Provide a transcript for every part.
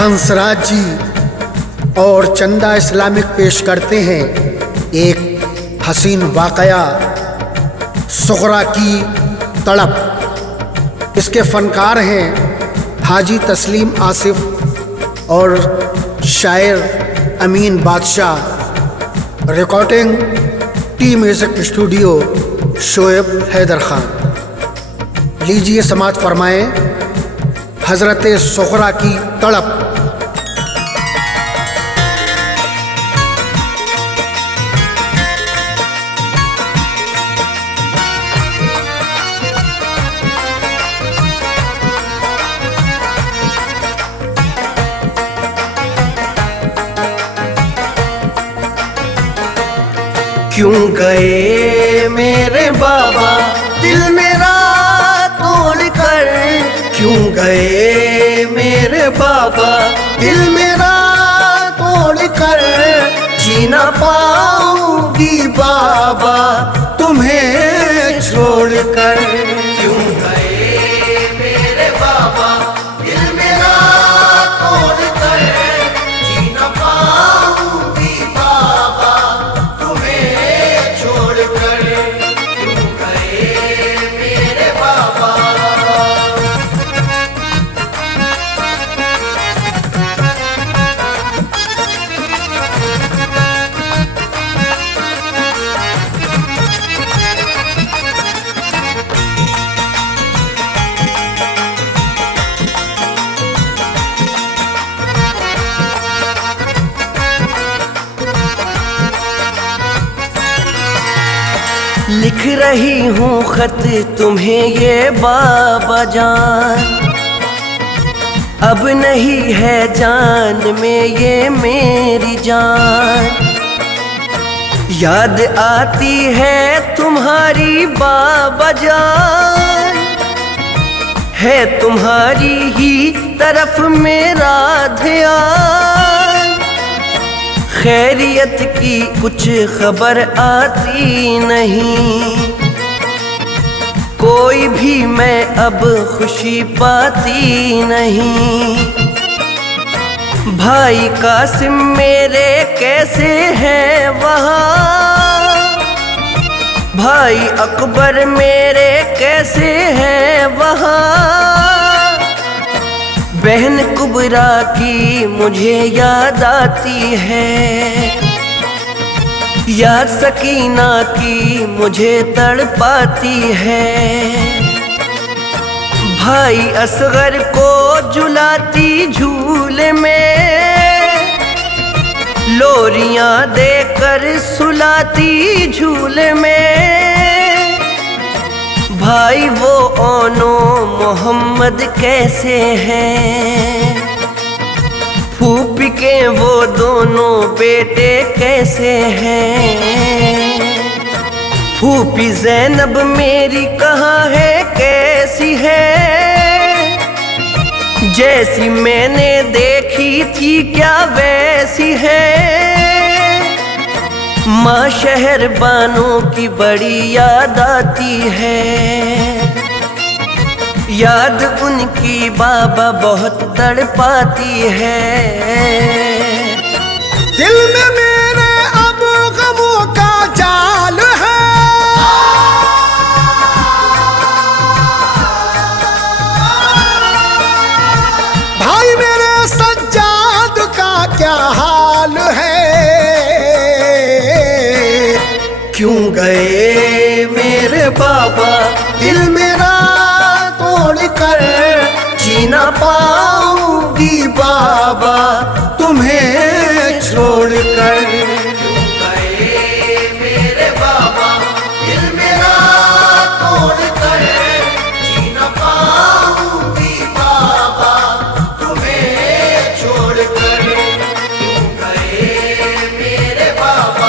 हंसराज जी और चंदा इस्लामिक पेश करते हैं एक हसीन वाक़या सुग़रा की तड़प। इसके फ़नकार हैं हाजी तस्लीम आसिफ और शायर Amin Badshah. Recording T music studio Shoaib Haider Khan. लीजिए समाअत फरमाएँ हज़रत सुग़रा की तड़प। क्यों गए मेरे बाबा दिल मेरा तोड़ कर, क्यों गए मेरे बाबा दिल मेरा तोड़ कर, जी ना पाऊंगी बाबा तुम्हें छोड़ कर। क्यों गए मेरे बाबा दिल मेरा तोड़ कर, जी ना पाऊंगी बाबा तुम्हें छोड़ कर। क्यों गए मेरे बाबा। लिख रही हूँ खत तुम्हें ये बाबा जान, अब नहीं है जान में ये मेरी जान। याद आती है तुम्हारी बाबा जान, है तुम्हारी ही तरफ मेरा ध्यान। खैरियत की कुछ खबर आती नहीं, कोई भी मैं अब खुशी पाती नहीं। भाई कासिम मेरे कैसे हैं वहाँ, भाई अकबर मेरे कैसे हैं वहाँ। बहन कुबरा की मुझे याद आती है, याद सकीना की मुझे तड़पाती है। भाई असगर को झुलाती झूले में, लोरियां देकर सुलाती झूले में। भाई वो ओनो मोहम्मद कैसे हैं, फूफी के वो दोनों बेटे कैसे हैं। फूफी ज़ैनब मेरी कहाँ है कैसी है, जैसी मैंने देखी थी क्या वैसी है। माँ शहर बानों की बड़ी याद आती है, याद उनकी बाबा बहुत तड़पाती है। दिल में मेरे अब गमों का जाल है, भाई मेरे सज्जाद का क्या हाल है। क्यों गए मेरे बाबा दिल मेरा तोड़ कर, जी ना पाऊंगी बाबा तुम्हें छोड़ कर। क्यों गए मेरे बाबा दिल मेरा तोड़ कर, जी ना पाऊंगी बाबा तुम्हें छोड़ कर। क्यों गए मेरे बाबा।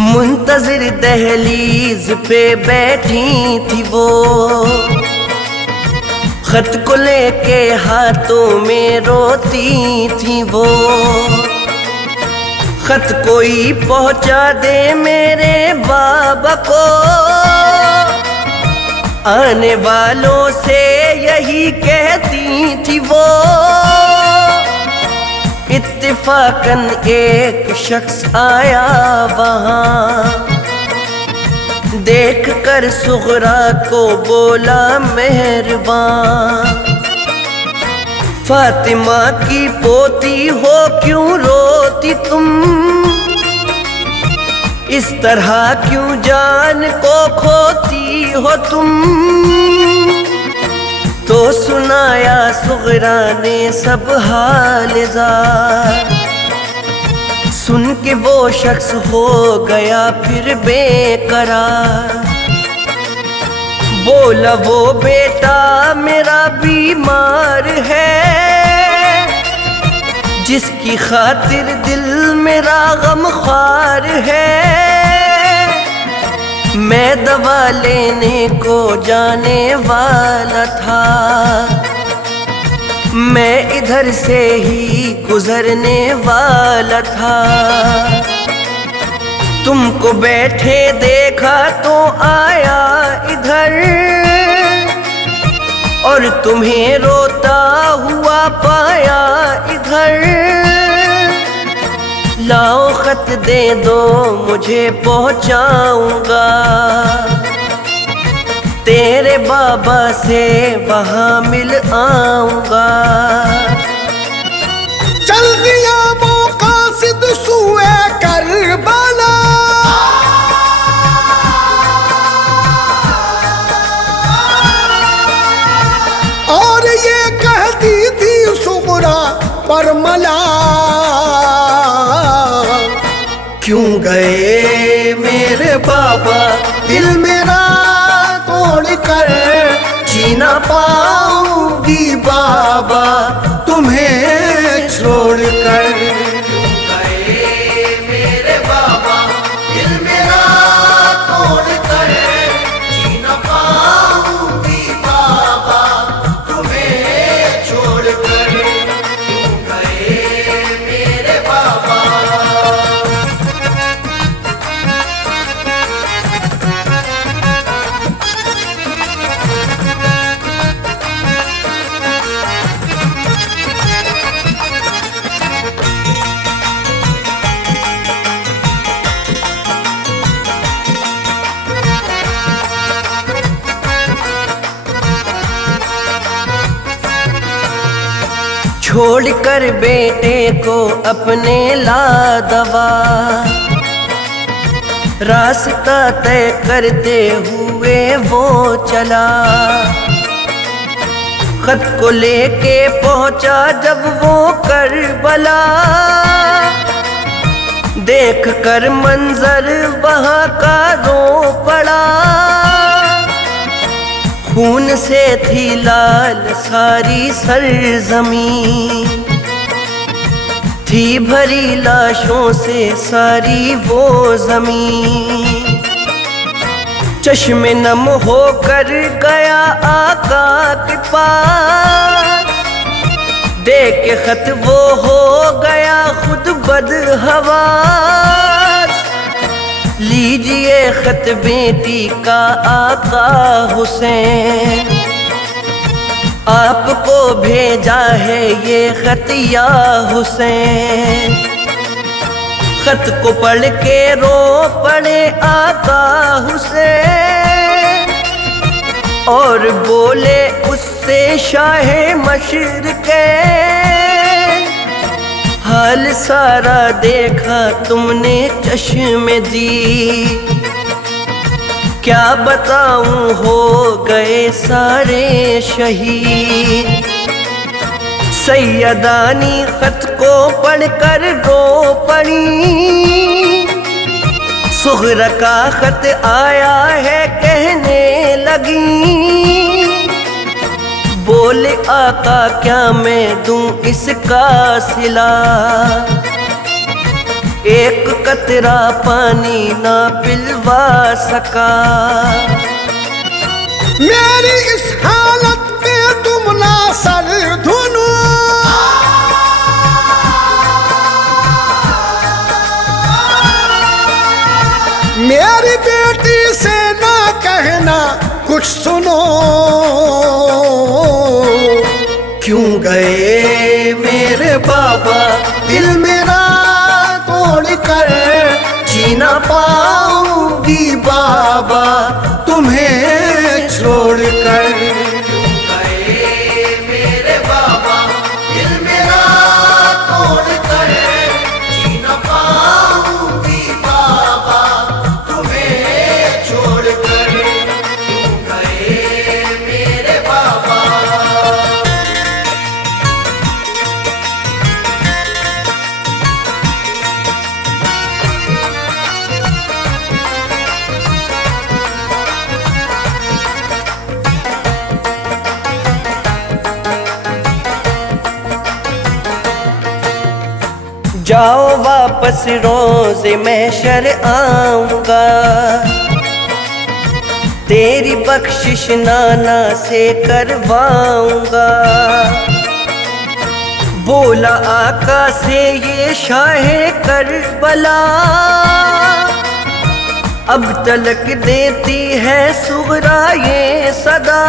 मुंतज़िर दहलीज पे बैठी थी वो, खत को लेके हाथों में रोती थी वो, खत कोई पहुंचा दे मेरे बाबा को। आने वालों से यही कहती थी वो, इत्तेफाकन एक शख्स आया वहाँ, देख कर सुगरा को बोला मेहरबान, फातिमा की पोती हो क्यों रोती तुम, इस तरह क्यों जान को खोती हो तुम। तो सुनाया सुगरा ने सब हाल ज़ार, सुन के वो शख्स हो गया फिर बेकरार। बोला वो बेटा मेरा बीमार है, जिसकी खातिर दिल मेरा गमख्वार है। मैं दवा लेने को जाने वाला था, मैं इधर से ही गुजरने वाला था। तुमको बैठे देखा तो आया इधर, और तुम्हें रोता हुआ पाया इधर। लाओ खत दे दो मुझे पहुंचाऊंगा, तेरे बाबा से वहां मिल आऊंगा। चल दिया वो कासिद सुए करबला, और ये कहती थी सुगरा परमला, क्यों गए मेरे बाबा दिल मेरा तोड़ कर, जी ना पाऊंगी बाबा तुम्हें छोड़कर। क्यों गए मेरे बाबा दिल मेरा तोड़ कर, जी ना पाऊंगी बाबा तुम्हें छोड़कर। क्यों गए मेरे बाबा। छोड़ कर बेटे को अपने ला दवा, रास्ता तय करते हुए वो चला। खत को लेके पहुंचा जब वो करबला, देख कर मंजर वहां का रो पड़ा। खून से थी लाल सारी सरजमीन, थी भरी लाशों से सारी वो जमीन। चश्मे नम होकर गया आका के पास, देख के खत वो हो गया खुद बदहवास। लीजिए खत बेटी का आका हुसैन, आपको भेजा है ये खत या हुसैन। खत को पढ़ के रो पड़े आका हुसैन, और बोले उससे शाहे मशरिक़े, हाल सारा देखा तुमने चश्मे दी। क्या बताऊं हो गए सारे शहीद। सैयदानी खत को पढ़कर रो पड़ी, सुगरा का खत आया है कहने लगी। बोले आका क्या मैं दूं इसका सिला, एक कतरा पानी ना पिलवा सका। मेरी इस हालत में तुम कुछ सुनो, क्यों गए मेरे बाबा दिल मेरा तोड़ कर, जी ना पाऊंगी बाबा तुम्हें छोड़ कर। क्यों गए मेरे बाबा दिल मेरा तोड़ कर, जी ना पाऊंगी बाबा तुम्हें छोड़ कर। क्यों गए मेरे बाबा। जाओ वापस रोज़ महशर आऊंगा, तेरी बख्शिश नाना से करवाऊंगा। बोला आका से ये शाहे करबला, अब तलक देती है सुगरा ये सदा।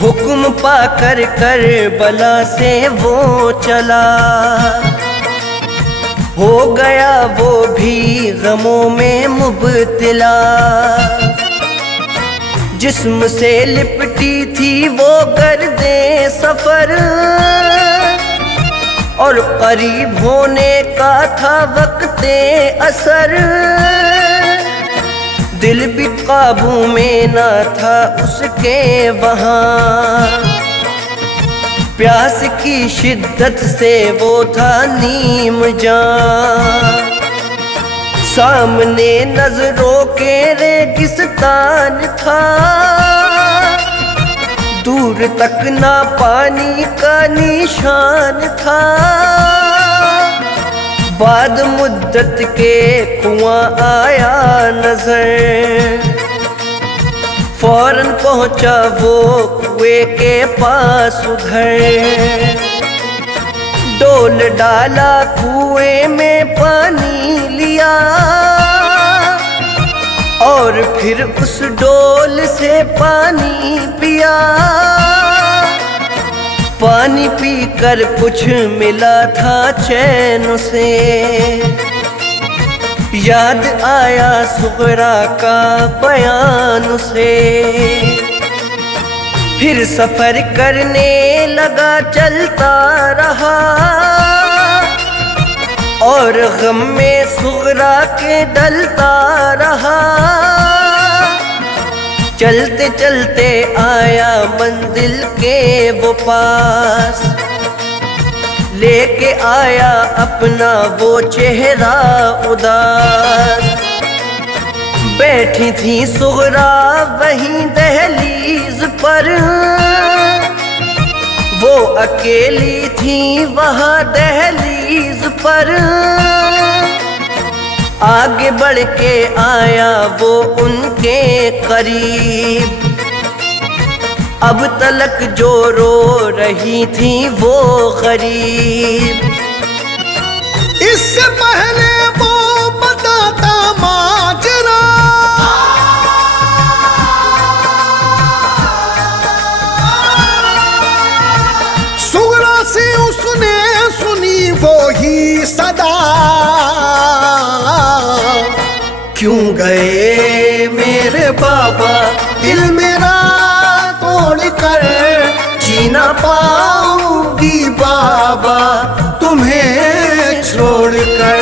हुक्म पा कर करबला से वो चला, हो गया वो भी गमों में मुब्तला। जिस्म से लिपटी थी वो गर्दे सफर, और करीब होने का था वक्ते असर। दिल भी काबू में ना था उसके वहाँ, प्यास की शिद्दत से वो था नीम जान। सामने नजरों के रेगिस्तान था, दूर तक ना पानी का निशान था। बाद मुद्दत के कुआं आया नजर, फौरन पहुंचा वो कुएं के पास उधर। डोल डाला कुएं में पानी लिया, और फिर उस डोल से पानी पिया। पानी पीकर कुछ मिला था चैन से, याद आया सुगरा का बयान से। फिर सफर करने लगा चलता रहा, और गम में सुगरा के डलता रहा। चलते चलते आया मंजिल के वो पास, लेके आया अपना वो चेहरा उदास। बैठी थी सुगरा वहीं दहलीज पर, वो अकेली थी वहाँ दहलीज पर। आगे बढ़ के आया वो उनके करीब, अब तलक जो रो रही थी वो गरीब। इससे पहले वो बताता माजरा, सुगरा से उसने सुनी वो ही सदा। क्यों गए मेरे बाबा दिल मेरा तोड़ कर, जी ना पाऊंगी बाबा तुम्हें छोड़ कर।